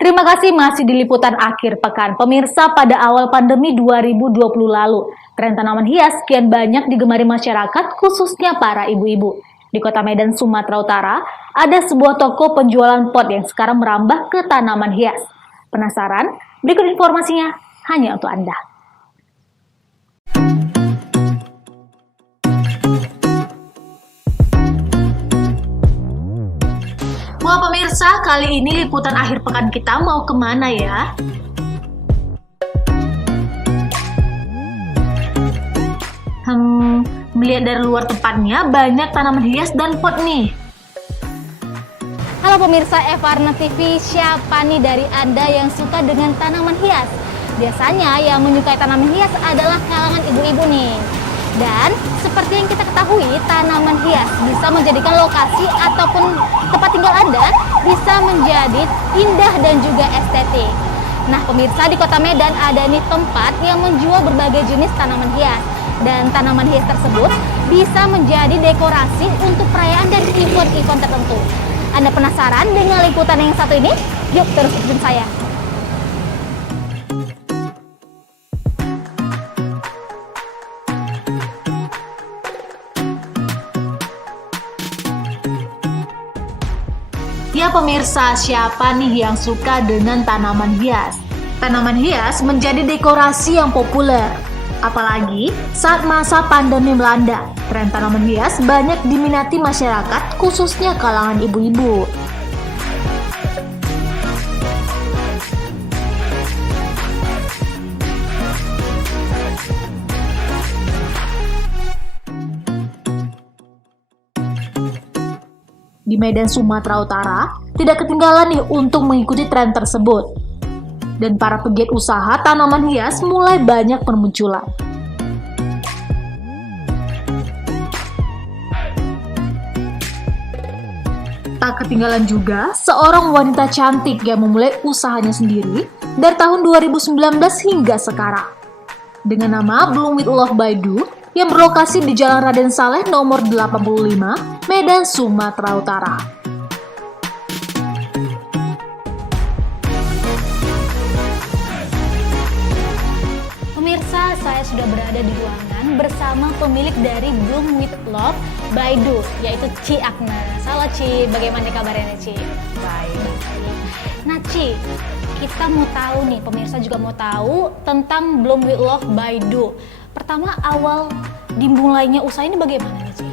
Terima kasih masih di liputan akhir pekan. Pemirsa, pada awal pandemi 2020 lalu, tren tanaman hias kian banyak digemari masyarakat, khususnya para ibu-ibu. Di kota Medan, Sumatera Utara, ada sebuah toko penjualan pot yang sekarang merambah ke tanaman hias. Penasaran? Berikut informasinya hanya untuk Anda. Wah pemirsa, kali ini liputan akhir pekan kita mau kemana ya? Melihat dari luar tempatnya banyak tanaman hias dan pot nih. Halo pemirsa Evarna TV, siapa nih dari Anda yang suka dengan tanaman hias? Biasanya yang menyukai tanaman hias adalah kalangan ibu-ibu nih. Dan seperti yang kita ketahui, tanaman hias bisa menjadikan lokasi ataupun tempat tinggal Anda bisa menjadi indah dan juga estetik. Nah pemirsa, di kota Medan ada nih tempat yang menjual berbagai jenis tanaman hias. Dan tanaman hias tersebut bisa menjadi dekorasi untuk perayaan dan event-event tertentu. Anda penasaran dengan liputan yang satu ini? Yuk terus ikutin saya. Ya pemirsa, siapa nih yang suka dengan tanaman hias? Tanaman hias menjadi dekorasi yang populer. Apalagi saat masa pandemi melanda, tren tanaman hias banyak diminati masyarakat, khususnya kalangan ibu-ibu. Di Medan, Sumatera Utara, tidak ketinggalan nih untuk mengikuti tren tersebut. Dan para pegiat usaha tanaman hias mulai banyak bermunculan. Tak ketinggalan juga seorang wanita cantik yang memulai usahanya sendiri dari tahun 2019 hingga sekarang. Dengan nama Bloom with Love by Do yang berlokasi di Jalan Raden Saleh nomor 85, Medan, Sumatera Utara. Pemirsa, saya sudah berada di ruangan bersama pemilik dari Bloom with Love by Do, yaitu Ci Agnes. Halo Ci, bagaimana kabarnya Ci? Baik. Nah Ci, kita mau tahu nih, pemirsa juga mau tahu tentang Bloom with Love by Do. Pertama, awal dimulainya usaha ini bagaimana nih Ci?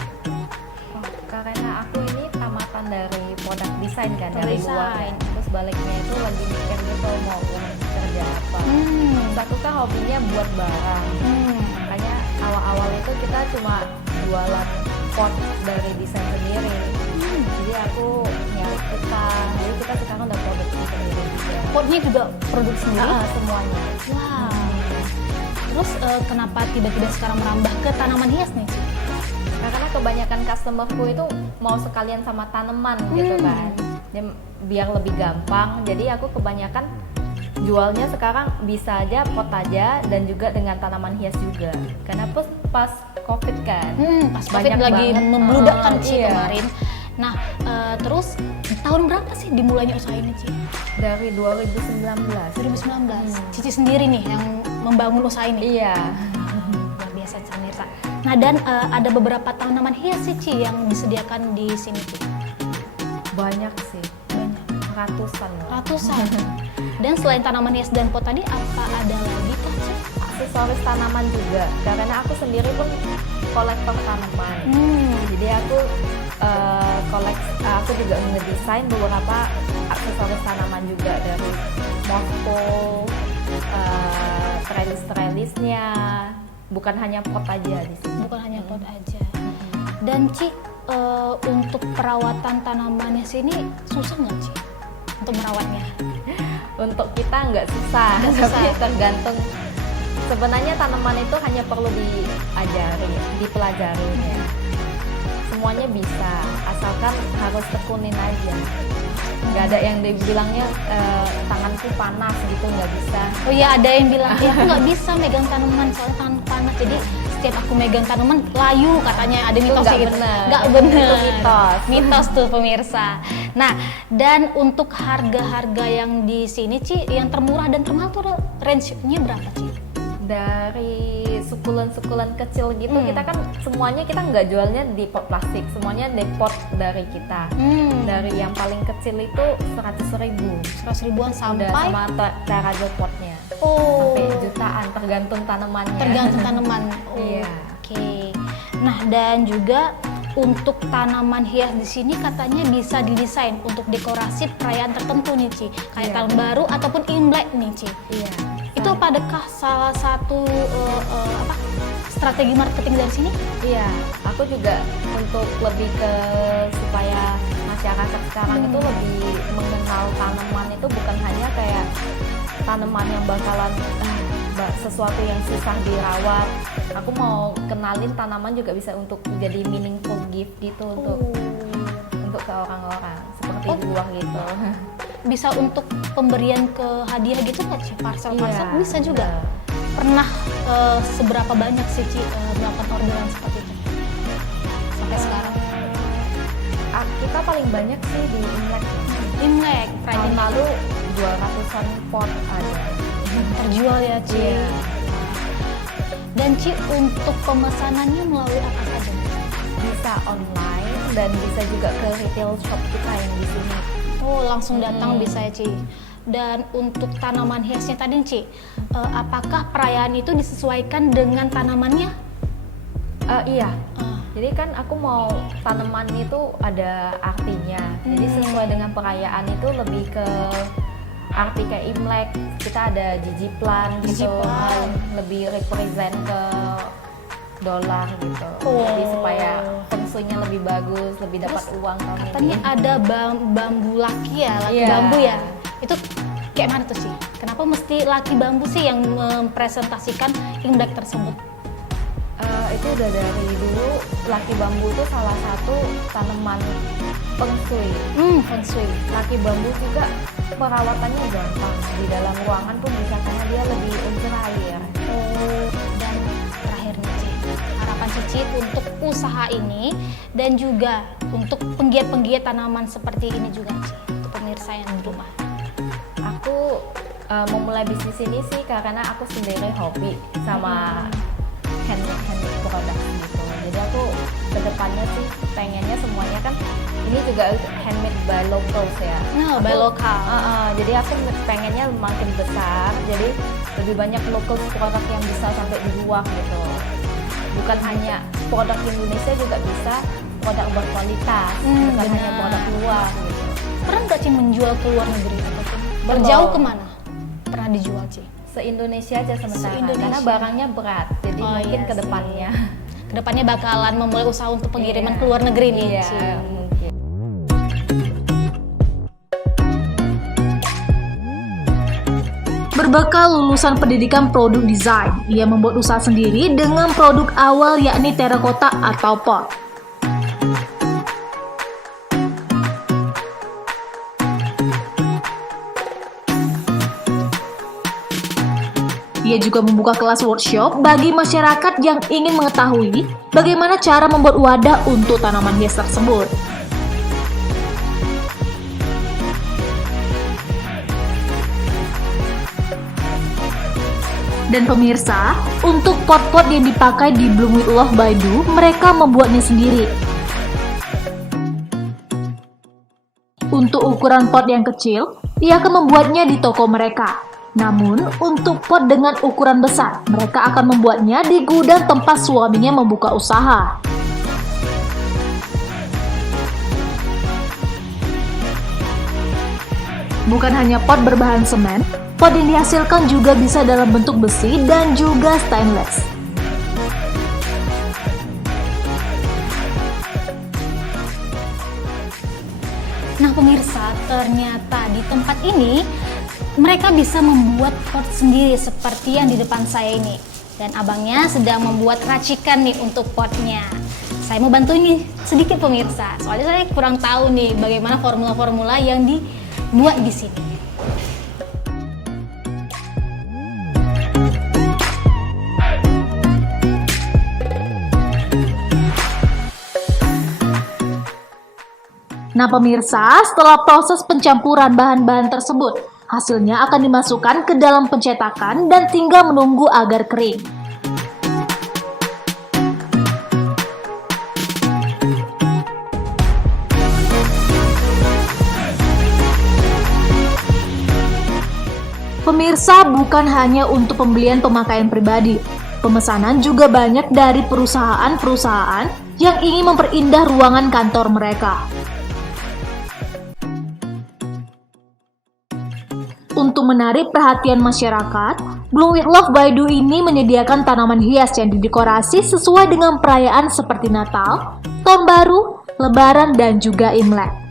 Karena aku ini tamatan dari produk desain kan, dari Desain. luar. Terus baliknya itu lagi mikir gitu mau kerja apa. Aku kan hobinya buat barang. Makanya awal-awal itu kita cuma jualan pot dari desain sendiri. Jadi aku nyari tukang. Jadi kita sekarang udah produksi sendiri juga. Potnya juga produksi sendiri? Semuanya. Wow. Terus kenapa tiba-tiba sekarang merambah ke tanaman hias nih Ci? Karena kebanyakan customerku itu mau sekalian sama tanaman gitu kan. Dia biar lebih gampang. Jadi aku kebanyakan jualnya sekarang bisa aja pot aja dan juga dengan tanaman hias juga. Karena pas COVID kan. Pas COVID banyak lagi banget. membludak kan Ci Iya. kemarin. Nah, terus tahun berapa sih dimulainya usaha ini Ci? Dari 2019. 2019. Cici sendiri nih yang membangun usaha ini. Iya. Luar biasa pemirsa. Nah, dan ada beberapa tanaman hias sih Ci yang disediakan di sini Ci. Banyak sih. Banyak. Ratusan loh. Ratusan. Dan selain tanaman hias dan pot tadi, apa ada lagi kah Ci? Aksesoris tanaman juga. Karena aku sendiri pun kolektor tanaman. Jadi aku aku juga ngedesain beberapa aksesoris tanaman juga dari mosko, trellis-trellisnya. Bukan hanya pot aja di sini. Bukan hanya pot aja. Dan Ci, untuk perawatan tanamannya sini susah nggak Ci? Untuk merawatnya? Untuk kita nggak susah, Nggak susah. tapi tergantung. Sebenarnya tanaman itu hanya perlu diajari, dipelajari. Semuanya bisa, asalkan harus tekunin aja. Nggak ada yang dibilangnya tanganku panas gitu, nggak bisa. Oh iya, ada yang bilang, ya aku nggak bisa megang tanaman soalnya tanganku panas. Jadi setiap aku megang tanaman layu katanya, ada mitosnya nggak gitu. bener. Nggak bener. Itu mitos. Mitos tuh pemirsa. Nah, dan untuk harga-harga yang di sini Ci, yang termurah dan termahal tuh range-nya berapa Ci? Dari sukulen-sukulen kecil gitu, kita kan semuanya kita nggak jualnya di pot plastik, semuanya di pot dari kita. Dari yang paling kecil itu 100.000. 100.000-an Udah sampai sama cara jual potnya. oh, Sampai jutaan tergantung tanamannya. tergantung tanaman. Oh, Iya. Oke. Nah, dan juga untuk tanaman hias di sini katanya bisa didesain untuk dekorasi perayaan tertentu nih Ci, kayak Iya. tahun baru ataupun Imlek nih Ci. Iya. Itu apakah salah satu strategi marketing dari sini? Iya, aku juga untuk lebih ke supaya masyarakat sekarang itu lebih mengenal tanaman itu bukan hanya kayak tanaman yang bakalan sesuatu yang susah dirawat. Aku mau kenalin tanaman juga bisa untuk jadi meaningful gift gitu untuk ke orang-orang seperti buah gitu. Bisa untuk pemberian ke hadiah gitu nggak Ci? Parcel-parcel Iya, bisa juga. iya. Pernah seberapa banyak sih Ci melakukan orderan seperti itu sampai sekarang? Kita paling banyak sih di Imlek. Imlek, Tahun perayaan lalu 200-an pot ada. terjual ya Ci. Iya. Dan Ci, untuk pemesanannya melalui apa saja? Bisa online dan bisa juga ke retail shop kita yang di sini. Oh, langsung datang bisa ya Ci. Dan untuk tanaman hiasnya tadi Ci, apakah perayaan itu disesuaikan dengan tanamannya? Iya. Jadi kan aku mau tanaman itu ada artinya. Jadi sesuai dengan perayaan itu lebih ke arti kayak Imlek. Kita ada Jijiplan gitu. Jijiplan. Lebih represent ke dolar gitu. Oh. Jadi supaya feng shui-nya lebih bagus, lebih dapat uang tahun Katanya ini. ada bambu laki ya, laki Iya. bambu ya. Itu kayak mana tuh sih? Kenapa mesti laki bambu sih yang mempresentasikan Imlek tersebut? Itu udah dari dulu laki bambu itu salah satu tanaman feng shui. Feng shui. Laki bambu juga perawatannya gampang, di dalam ruangan pun bisa karena dia lebih unsur air. Dan terakhir nih Ci, harapan Cici untuk usaha ini dan juga untuk penggiat-penggiat tanaman seperti ini juga Ci, untuk pemirsa yang di rumah. Aku memulai bisnis ini sih karena aku sendiri hobi sama handmade product gitu. Jadi aku kedepannya sih pengennya semuanya kan ini juga handmade by locals ya. Nah, by lokal. Jadi aku pengennya makin besar, jadi lebih banyak local produk yang bisa sampai di luar gitu. Bukan hanya produk Indonesia, juga bisa produk berkualitas, bukan hanya benar. produk luar gitu. Pernah nggak Ci menjual ke luar negeri ataupun Belum. terjauh kemana? Pernah dijual Ci? Se-Indonesia aja sementara, Se-Indonesia. karena barangnya berat, jadi Oh, mungkin iya ke sih. depannya. Kedepannya bakalan memulai usaha untuk pengiriman Iya. ke luar negeri nih Iya, Ci. mungkin. Berbekal lulusan pendidikan produk desain, ia membuat usaha sendiri dengan produk awal yakni terakota atau pot. Ia juga membuka kelas workshop bagi masyarakat yang ingin mengetahui bagaimana cara membuat wadah untuk tanaman hias tersebut. Dan pemirsa, untuk pot-pot yang dipakai di Bloom with Love by Do, mereka membuatnya sendiri. Untuk ukuran pot yang kecil, ia akan membuatnya di toko mereka. Namun, untuk pot dengan ukuran besar, mereka akan membuatnya di gudang tempat suaminya membuka usaha. Bukan hanya pot berbahan semen, pot yang dihasilkan juga bisa dalam bentuk besi dan juga stainless. Nah pemirsa, ternyata di tempat ini mereka bisa membuat pot sendiri seperti yang di depan saya ini. Dan abangnya sedang membuat racikan nih untuk potnya. saya mau bantu nih sedikit pemirsa, soalnya saya kurang tahu nih bagaimana formula-formula yang dibuat di sini. Nah pemirsa, setelah proses pencampuran bahan-bahan tersebut, hasilnya akan dimasukkan ke dalam pencetakan dan tinggal menunggu agar kering. Pemirsa, bukan hanya untuk pembelian pemakaian pribadi, pemesanan juga banyak dari perusahaan-perusahaan yang ingin memperindah ruangan kantor mereka. Untuk menarik perhatian masyarakat, Bloom with Love by Do ini menyediakan tanaman hias yang didekorasi sesuai dengan perayaan seperti Natal, Tahun Baru, Lebaran, dan juga Imlek.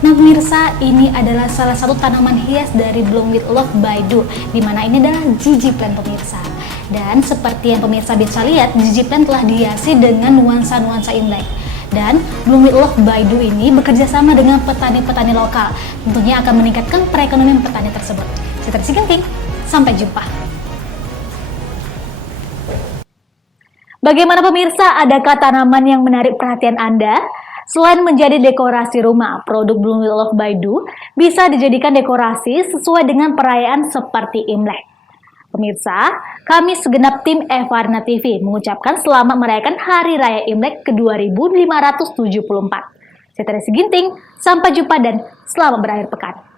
Nah pemirsa, ini adalah salah satu tanaman hias dari Bloom with Love by Do, dimana ini adalah Gigi Plant pemirsa. Dan seperti yang pemirsa bisa lihat, Gigi Plant telah dihiasi dengan nuansa-nuansa Imlek. Dan Bloom with Love by Do ini bekerja sama dengan petani-petani lokal, tentunya akan meningkatkan perekonomian petani tersebut. Saya Tracy Ginting, sampai jumpa. Bagaimana pemirsa, adakah tanaman yang menarik perhatian Anda? Selain menjadi dekorasi rumah, produk Bloom with Love by Do bisa dijadikan dekorasi sesuai dengan perayaan seperti Imlek. Pemirsa, kami segenap tim Evarna TV mengucapkan selamat merayakan Hari Raya Imlek ke-2574. Saya Tracy Ginting, sampai jumpa dan selamat berakhir pekan.